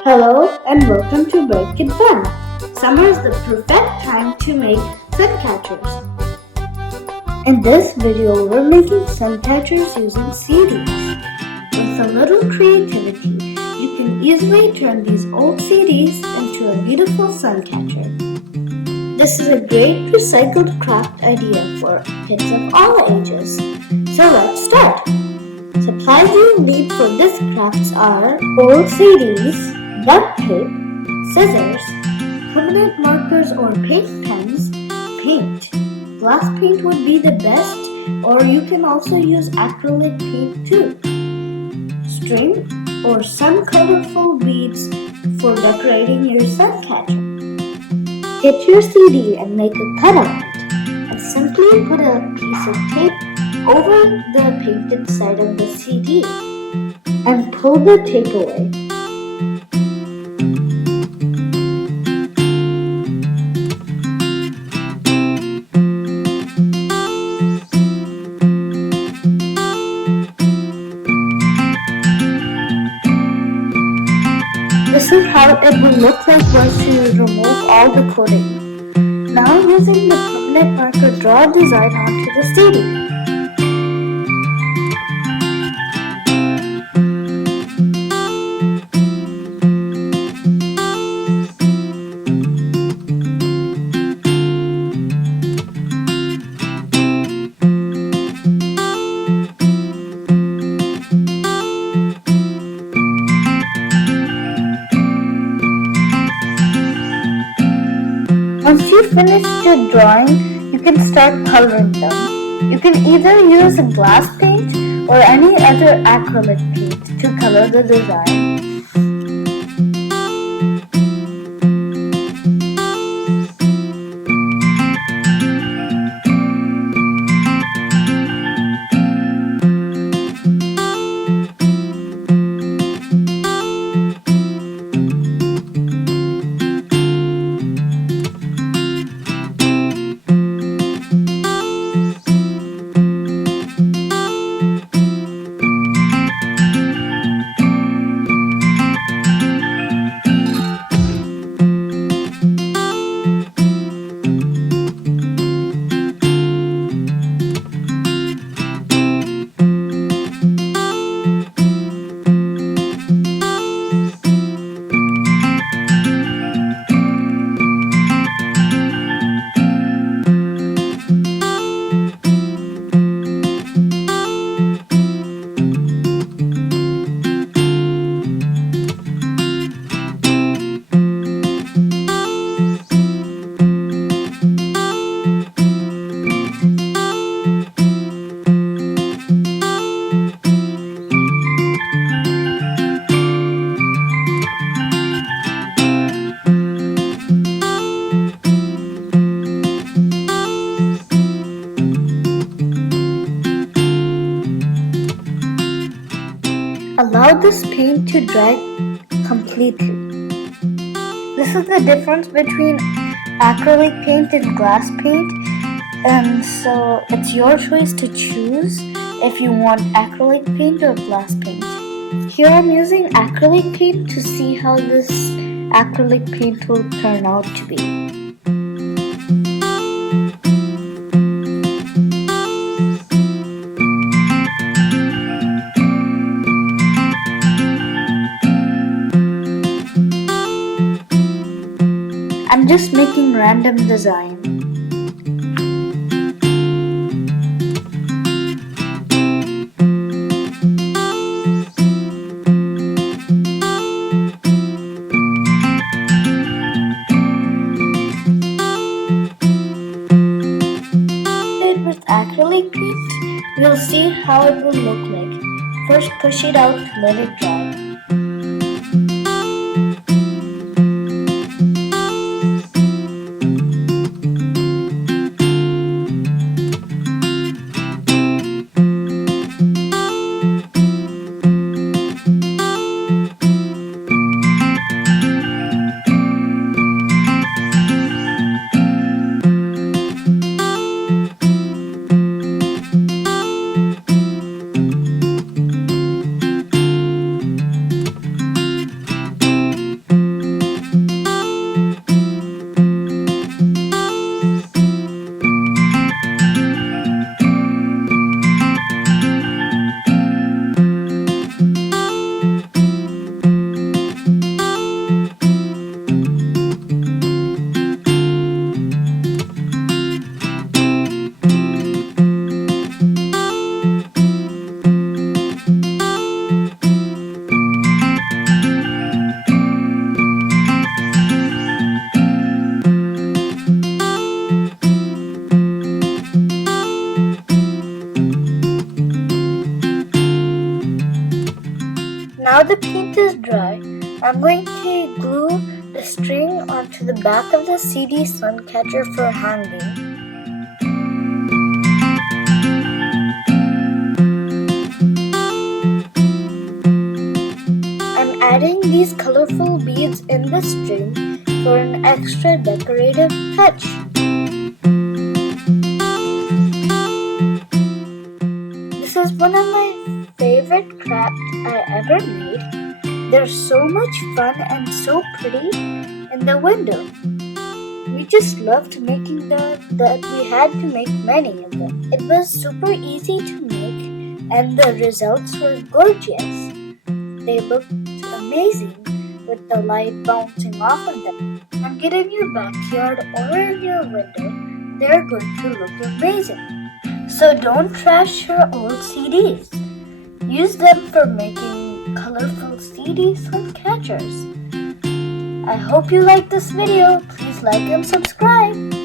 Hello and welcome to Break It Fun. Summer is the perfect time to make suncatchers. In this video, we're making suncatchers using CDs. With a little creativity, you can easily turn these old CDs into a beautiful suncatcher. This is a great recycled craft idea for kids of all ages. So let's start. Supplies you need for this crafts are old CDs, duct tape, scissors, permanent markers or paint pens, paint. Glass paint would be the best, or you can also use acrylic paint too. String or some colorful beads for decorating your suncatcher. Get your CD and make a cut of it, and simply put a piece of tape over the painted side of the CD and pull the tape away. This is how it will look like once you remove all the coating. Now using the permanent marker, draw a design onto the CD. Once you finish the drawing, you can start coloring them. You can either use a glass paint or any other acrylic paint to color the design. Allow this paint to dry completely. This is the difference between acrylic paint and glass paint, and so it's your choice to choose if you want acrylic paint or glass paint. Here I'm using acrylic paint to see how this acrylic paint will turn out to be. I'm just making random design. With acrylic paint, we'll see how it will look like. First, push it out to let it dry. I'm going to glue the string onto the back of the CD Suncatcher for hanging. I'm adding these colorful beads in the string for an extra decorative touch. This is one of my favorite crafts I ever made. They're so much fun and so pretty in the window. We just loved making them that we had to make many of them. It was super easy to make and the results were gorgeous. They looked amazing with the light bouncing off of them. And get in your backyard or in your window, they're going to look amazing. So don't trash your old CDs. Use them for making colorful CD Suncatchers. I hope you like this video. Please like and subscribe.